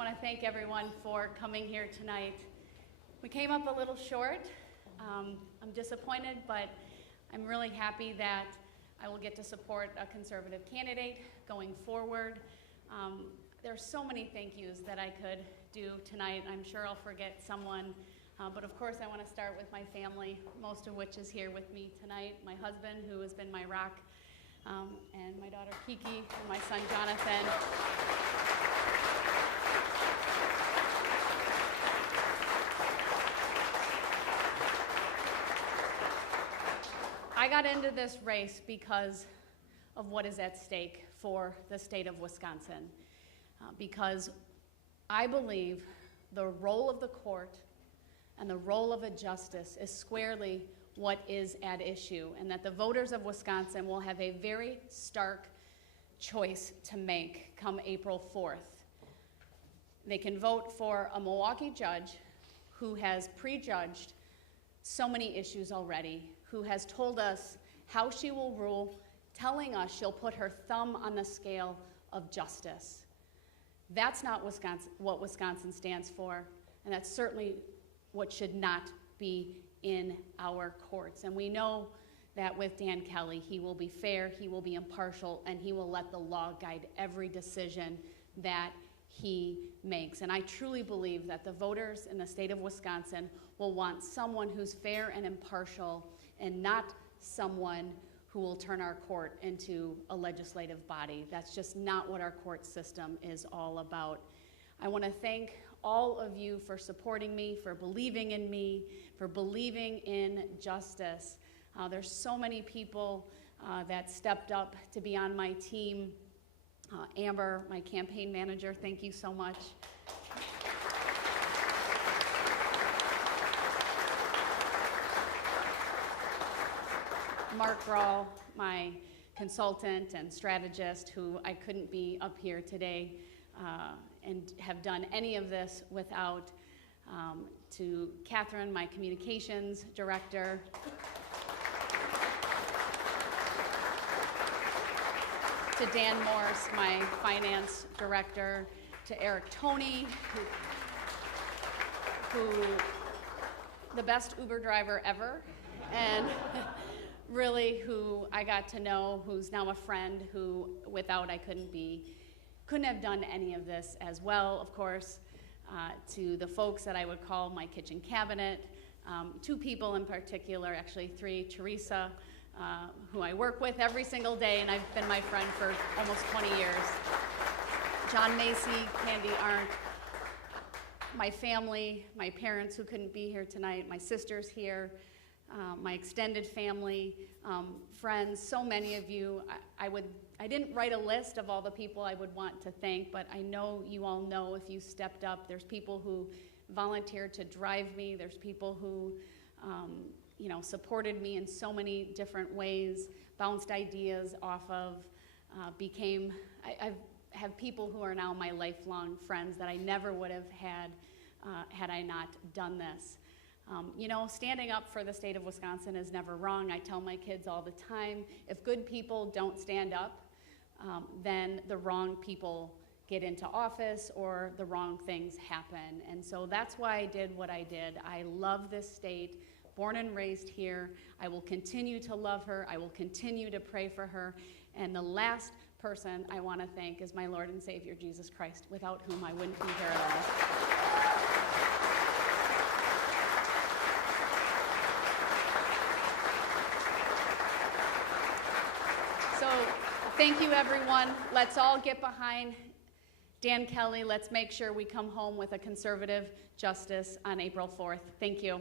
want to thank everyone for coming here tonight. We came up a little short. I'm disappointed, but I'm really happy that I will get to support a conservative candidate going forward. There's so many thank yous that I could do tonight. I'm sure I'll forget someone, but of course I want to start with my family, most of which is here with me tonight. My husband, who has been my rock, and my daughter Kiki, and my son Jonathan. I got into this race because of what is at stake for the state of Wisconsin, because I believe the role of the court and the role of a justice is squarely what is at issue, and that the voters of Wisconsin will have a very stark choice to make come April 4th. They can vote for a Milwaukee judge who has prejudged so many issues already, who has told us how she will rule, telling us she'll put her thumb on the scale of justice. That's not what Wisconsin stands for, and that's certainly what should not be in our courts. And we know that with Dan Kelly, he will be fair, he will be impartial, and he will let the law guide every decision that he makes. And I truly believe that the voters in the state of Wisconsin will want someone who's fair and impartial, and not someone who will turn our court into a legislative body. That's just not what our court system is all about. I want to thank all of you for supporting me, for believing in me, for believing in justice. There's so many people that stepped up to be on my team. Amber, my campaign manager, thank you so much. Mark Grawl, my consultant and strategist, who I couldn't be up here today and have done any of this without. To Catherine, my communications director. To Dan Morse, my finance director. To Eric Toney, who the best Uber driver ever, and really who I got to know, who's now a friend, who without I couldn't have done any of this as well, of course. To the folks that I would call my kitchen cabinet, two people in particular, actually three, Teresa, who I work with every single day, and I've been my friend for almost 20 years. John Macy, Candy Arndt, my family, my parents who couldn't be here tonight, my sister's here, my extended family, friends, so many of you. I didn't write a list of all the people I would want to thank, but I know you all know if you stepped up. There's people who volunteered to drive me. There's people who supported me in so many different ways, bounced ideas off of, I have people who are now my lifelong friends that I never would have had had I not done this. Standing up for the state of Wisconsin is never wrong. I tell my kids all the time, if good people don't stand up, then the wrong people get into office or the wrong things happen. And so that's why I did what I did. I love this state, born and raised here. I will continue to love her. I will continue to pray for her. And the last person I want to thank is my Lord and Savior, Jesus Christ, without whom I wouldn't be here at all. So thank you, everyone. Let's all get behind Dan Kelly. Let's make sure we come home with a conservative justice on April 4th. Thank you.